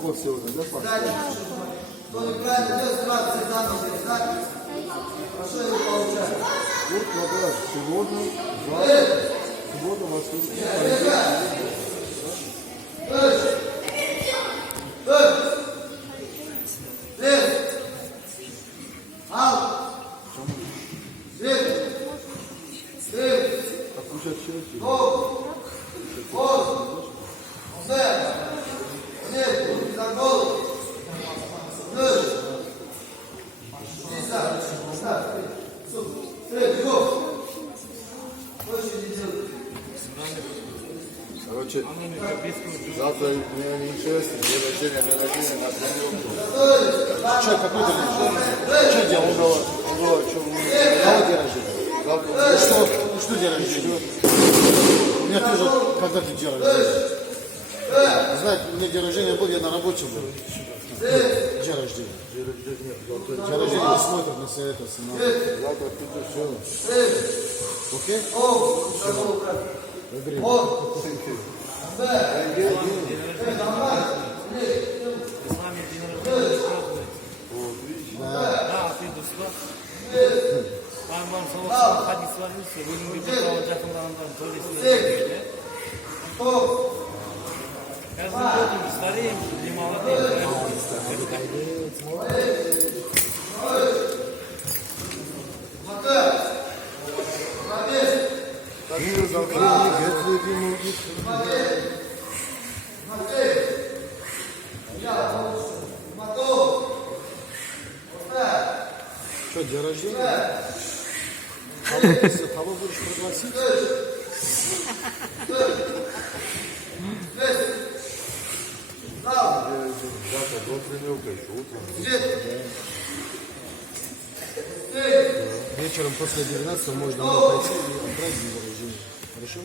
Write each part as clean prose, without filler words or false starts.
Кофе уже, да, пошел? Кто неправильно делает, сразу заново передать. Хорошо его получается. Вот, надо сегодня, завтра, суббота, воскресенье. Покушать чай. Короче, завтра меня не интересно, день рождения на тренировку. Че, какой день рождения? Че делал? Он говорит, что у меня день рождения? Завтра. Что день рождения? У меня тоже когда-то день рождения. Знаете, у меня день рождения был, я на работе был. День рождения. День рождения не смотрят на все это. Завтра ты все. Окей? Agree. Что, день рождения? Кого будешь пригласить? Завтра до тренировка еще утром. Вечером после 19 можно пойти и отправить день рождения. Хорошо?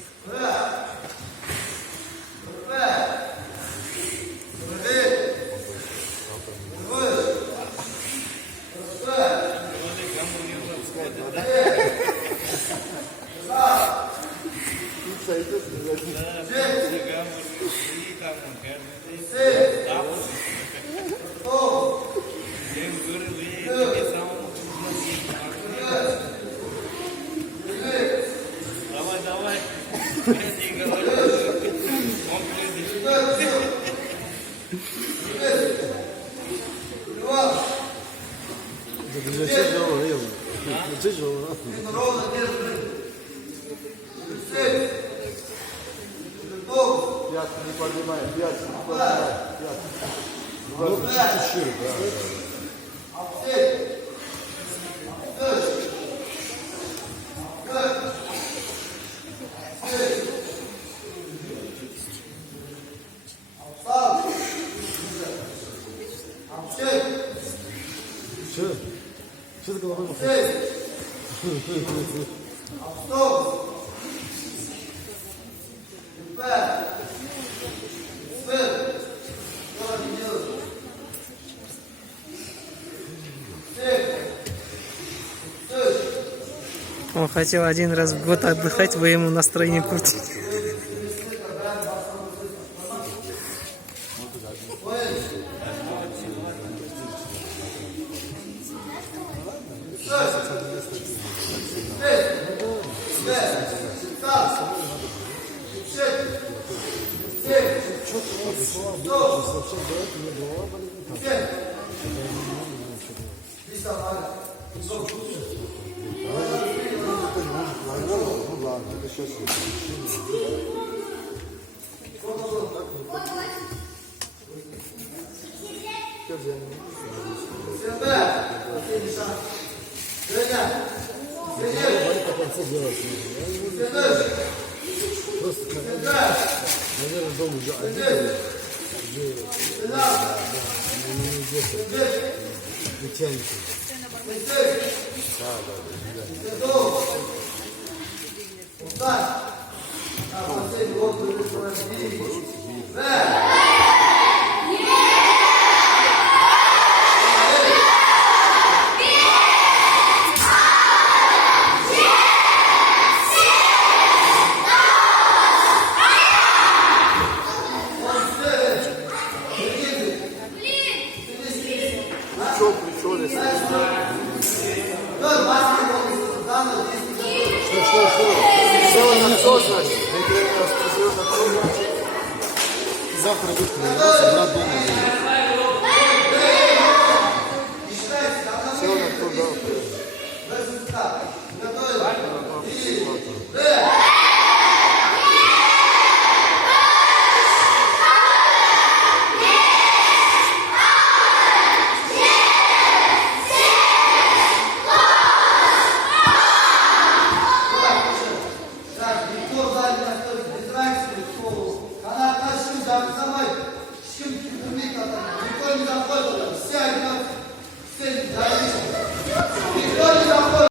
Пятку не поднимаем, пятку не поднимаем, пятку. Чуть-чуть шире, Что ты головой махаешь? Он хотел один раз в год отдыхать, вы ему настроение портите. Ну ладно, это сейчас просто, наверное, дом уже один, не тянется. на кто, значит? Мы тренера спросил, на кто, значит? Завтра идут тренироваться, брат дома едет. Все на туда.